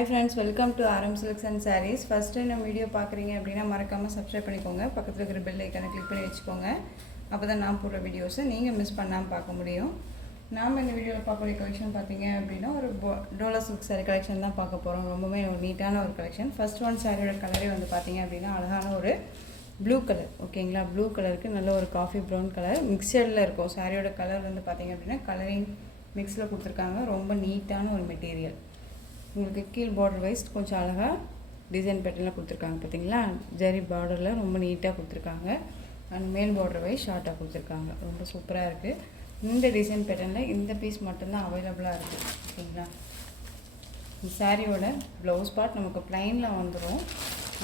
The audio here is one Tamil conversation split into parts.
Hi friends, welcome to RM Silks and Sarees. First time நம்ம வீடியோ பார்க்குறீங்க அப்படின்னா மறக்காமல் சப்ஸ்கிரைப் பண்ணிக்கோங்க. பக்கத்தில் இருக்கிற பெல் ஐக்கானை கிளிக் பண்ணி வச்சுக்கோங்க. அப்போ தான் நான் போடுற வீடியோஸை நீங்கள் மிஸ் பண்ணாமல் பார்க்க முடியும். நாம் இந்த வீடியோவில் பார்க்கக்கூடிய கலெக்ஷன் பார்த்தீங்க அப்படின்னா ஒரு டோலா சில்க் சாரீ கலெக்ஷன் தான் பார்க்க போகிறோம். ரொம்பவே ஒரு நீட்டான ஒரு கலெக்ஷன். ஃபர்ஸ்ட் ஒன் சாரியோட கலரே வந்து பார்த்தீங்க அப்படின்னா அழகான ஒரு ப்ளூ கலர். ஓகேங்களா, ப்ளூ கலருக்கு நல்ல ஒரு காஃபி ப்ரௌன் கலர் மிக்சடில் இருக்கும். சாரியோட கலர் வந்து பார்த்தீங்க அப்படின்னா கலரிங் மிக்ஸில் கொடுத்துருக்காங்க. ரொம்ப நீட்டான ஒரு மெட்டீரியல். உங்களுக்கு கீழ் பார்டர் வைஸ் கொஞ்சம் அழகாக டிசைன் பேட்டர்னில் கொடுத்துருக்காங்க. பார்த்தீங்களா, ஜரி பார்டரில் ரொம்ப நீட்டாக கொடுத்துருக்காங்க. அண்ட் மேல் பார்டர் வைஸ் ஷார்ட்டாக கொடுத்துருக்காங்க. ரொம்ப சூப்பராக இருக்குது. இந்த டிசைன் பேட்டர்னில் இந்த பீஸ் மட்டும்தான் அவைலபிளாக இருக்குது. ஓகேங்களா, இந்த சாரியோட ப்ளவுஸ் பார்ட் நமக்கு ப்ளைனில் வந்துடும்.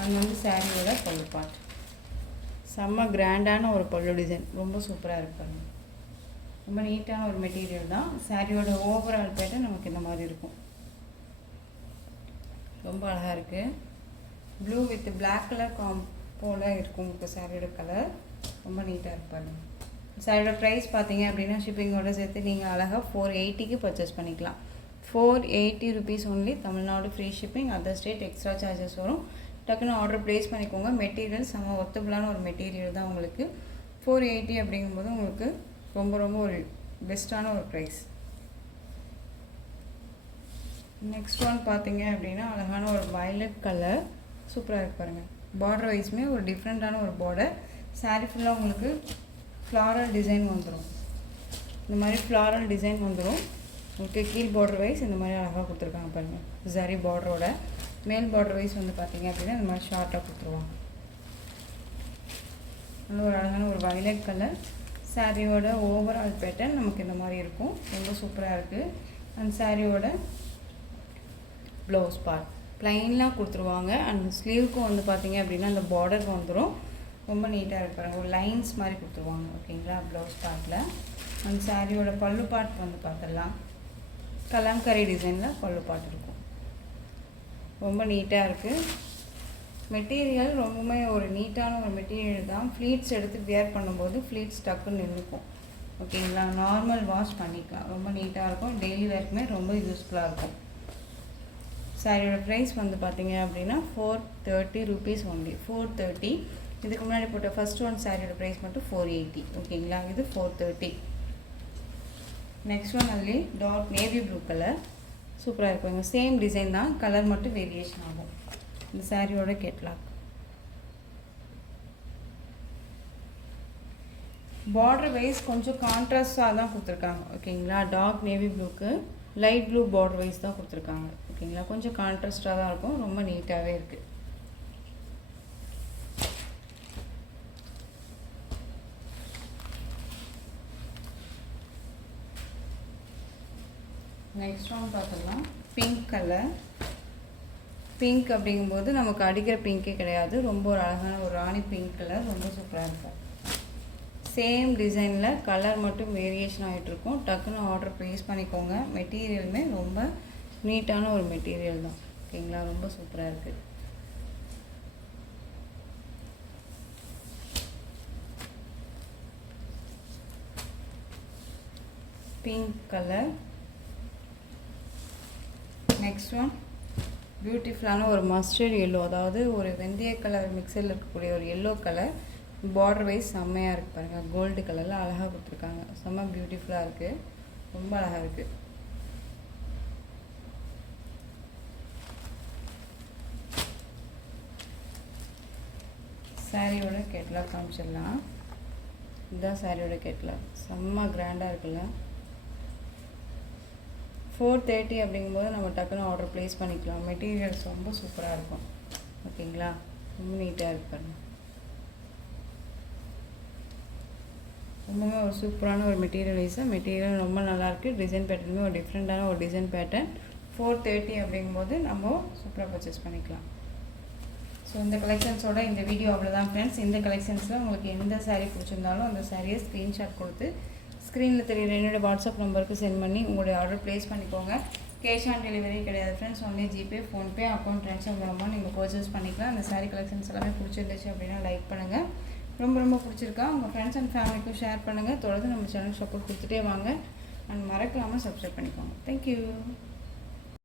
அண்ட் வந்து சாரியோட பல்லு பார்ட் செம்ம கிராண்டான ஒரு பல்லு டிசைன். ரொம்ப சூப்பராக இருப்பாங்க. ரொம்ப நீட்டான ஒரு மெட்டீரியல் தான். சாரியோட ஓவரால் பேட்டர்ன் நமக்கு இந்த மாதிரி இருக்கும். ரொம்ப அழகாக இருக்குது. ப்ளூ வித் பிளாக் கலர் போல் இருக்கும் உங்களுக்கு சாரியோட கலர். ரொம்ப நீட்டாக இருப்பாங்க. சாரியோட ப்ரைஸ் பார்த்தீங்க அப்படின்னா ஷிப்பிங்கோடு சேர்த்து நீங்கள் அழகாக 480க்கு பர்ச்சேஸ் பண்ணிக்கலாம். 480 rupees only. Tamil Nadu free shipping. Other state extra charges வரும். டக்குன்னு ஆர்டர் ப்ளேஸ் பண்ணிக்கோங்க. மெட்டீரியல் செம்ம ஒர்த்தபுளான ஒரு மெட்டீரியல் தான் உங்களுக்கு. 480 அப்படிங்கும்போது உங்களுக்கு ரொம்ப ரொம்ப ஒரு பெஸ்ட்டான ஒரு ப்ரைஸ். நெக்ஸ்ட் ஒன் பார்த்தீங்க அப்படின்னா அழகான ஒரு வயலட் கலர். சூப்பராக இருக்கு பாருங்கள். பார்டர் வைஸுமே ஒரு டிஃப்ரெண்ட்டான ஒரு பார்டர். சாரீ ஃபுல்லாக உங்களுக்கு ஃப்ளாரல் டிசைன் வந்துடும். இந்த மாதிரி ஃப்ளாரல் டிசைன் வந்துடும் உங்களுக்கு. கீழ் பார்டர் வைஸ் இந்த மாதிரி அழகாக கொடுத்துருக்காங்க பாருங்கள். ஜரி பார்டரோட மேல் பார்டர் வைஸ் வந்து பார்த்தீங்க அப்படின்னா இந்த மாதிரி ஷார்ட்டாக கொடுத்துருவாங்க. நல்ல ஒரு அழகான ஒரு வயலட் கலர். சாரியோட ஓவரால் பேட்டர்ன் நமக்கு இந்த மாதிரி இருக்கும். ரொம்ப சூப்பராக இருக்குது. அந்த சாரியோட ப்ளவுஸ் பார்ட் ப்ளைன்லாம் கொடுத்துருவாங்க. அண்ட் ஸ்லீவுக்கும் வந்து பார்த்தீங்க அப்படின்னா அந்த பார்டர் வந்துடும். ரொம்ப நீட்டாக இருப்பாங்க. ஒரு லைன்ஸ் மாதிரி கொடுத்துருவாங்க. ஓகேங்களா, ப்ளவுஸ் பார்ட்டில். அந்த சாரியோட பல்லு பார்ட் வந்து பார்த்துடலாம். கலம்கரி டிசைனில் பல்லு பார்ட் இருக்கும். ரொம்ப நீட்டாக இருக்குது. மெட்டீரியல் ரொம்பவுமே ஒரு நீட்டான ஒரு மெட்டீரியல் தான். ஃப்ளீட்ஸ் எடுத்து வியர் பண்ணும்போது ஃப்ளீட்ஸ் டக்குன்னு நின்றுக்கும். ஓகேங்களா, நார்மல் வாஷ் பண்ணிக்கலாம். ரொம்ப நீட்டாக இருக்கும். டெய்லி வேர்க்குமே ரொம்ப யூஸ்ஃபுல்லாக இருக்கும். சாரியோட ப்ரைஸ் வந்து பார்த்தீங்க அப்படின்னா 430 ருபீஸ் ஒன்லி. 430. இதுக்கு முன்னாடி போட்ட ஃபர்ஸ்ட் ஒன் சாரியோட ப்ரைஸ் மட்டும் 480. ஓகேங்களா, இது 430. நெக்ஸ்ட் ஒன் அதுலேயே டார்க் நேவி ப்ளூ கலர். சூப்பராக இருக்குங்க. சேம் டிசைன் தான், கலர் மட்டும் வேரியேஷன் ஆகும். இந்த சாரியோட கேட்லாக். பார்டர் வைஸ் கொஞ்சம் கான்ட்ராஸ்டாக தான் கொடுத்துருக்காங்க. ஓகேங்களா, டார்க் நேவி ப்ளூக்கு லைட் ப்ளூ பார்டர் வைஸ் தான் கொடுத்துருக்காங்க. ஓகேங்களா, கொஞ்சம் கான்ட்ராஸ்டாக தான் இருக்கும். ரொம்ப நீட்டாகவே இருக்குது. நெக்ஸ்ட் ஒன் பார்த்துக்கலாம். Pink colour. பிங்க் அப்படிங்கும்போது நமக்கு அடிக்கிற பிங்கே கிடையாது. ரொம்ப ஒரு அழகான ஒரு ராணி பிங்க் கலர். ரொம்ப சூப்பராக இருக்கும். சேம் டிசைனில் கலர் மட்டும் வேரியேஷன் ஆகிட்ருக்கும். டக்குன்னு ஆர்டர் ப்ளேஸ் பண்ணிக்கோங்க. மெட்டீரியலுமே ரொம்ப நீட்டான ஒரு மெட்டீரியல் தான். ஓகேங்களா, ரொம்ப சூப்பராக இருக்குது. Pink colour. நெக்ஸ்ட் ஒன் பியூட்டிஃபுல்லான ஒரு மஸ்டர்ட் எல்லோ, அதாவது ஒரு வெந்தய கலர் மிக்சரில் இருக்கக்கூடிய ஒரு எல்லோ கலர். பார்டர் வைஸ் செம்மையாக இருக்குது பாருங்கள். கோல்டு கலரில் அழகாக கொடுத்துருக்காங்க. செம்ம பியூட்டிஃபுல்லாக இருக்குது. ரொம்ப அழகாக இருக்குது. சாரியோட கேட்லாக் காமிச்சிடலாம். இதுதான் சாரியோட கேட்லாக். செம்ம கிராண்டாக இருக்குல்ல. 430 அப்படிங்கும்போது நம்ம டக்குன்னு ஆர்டர் ப்ளேஸ் பண்ணிக்கலாம். மெட்டீரியல்ஸ் ரொம்ப சூப்பராக இருக்கும். ஓகேங்களா, ரொம்ப நீட்டாக இருப்பாங்க. ரொம்பவே ஒரு சூப்பரான ஒரு மெட்டீரியல் வைஸாக மெட்டீரியல் ரொம்ப நல்லாயிருக்கு. டிசைன் பேட்டர்னுமே ஒரு டிஃப்ரெண்ட்டான ஒரு டிசைன் பேட்டர்ன். 430 அப்படிங்கும்போது நம்ம சூப்பராக பர்ச்சேஸ் பண்ணிக்கலாம். ஸோ இந்த கலெக்ஷன்ஸோட இந்த வீடியோ அவ்வளோதான் ஃப்ரெண்ட்ஸ். இந்த கலெக்ஷன்ஸில் உங்களுக்கு எந்த சாரீ பிடிச்சிருந்தாலும் அந்த சாரியை ஸ்க்ரீன்ஷாட் கொடுத்து ஸ்க்ரீனில் தெரியுற என்னோடய வாட்ஸ்அப் நம்பருக்கு சென்ட் பண்ணி உங்களுடைய ஆர்டர் ப்ளேஸ் பண்ணிக்கோங்க. கேஷ் ஆன் டெலிவரி கிடையாது friends. Only GPay, PhonePe, account transfer மூலமாக நீங்கள் பர்ச்சேஸ் பண்ணிக்கலாம். அந்த சாரீ கலெக்ஷன்ஸ் எல்லாமே பிடிச்சிருந்துச்சு அப்படின்னா லைக் பண்ணுங்கள். ரொம்ப ரொம்ப பிடிச்சிருக்கா உங்கள் ஃப்ரெண்ட்ஸ் அண்ட் ஃபேமிலிக்கும் ஷேர் பண்ணுங்கள். தொடர்ந்து நம்ம சேனல் சப்போர்ட் கொடுத்துட்டே வாங்க. அண்ட் மறக்காமல் சப்ஸ்கிரைப் பண்ணிக்கோங்க. தேங்க்யூ.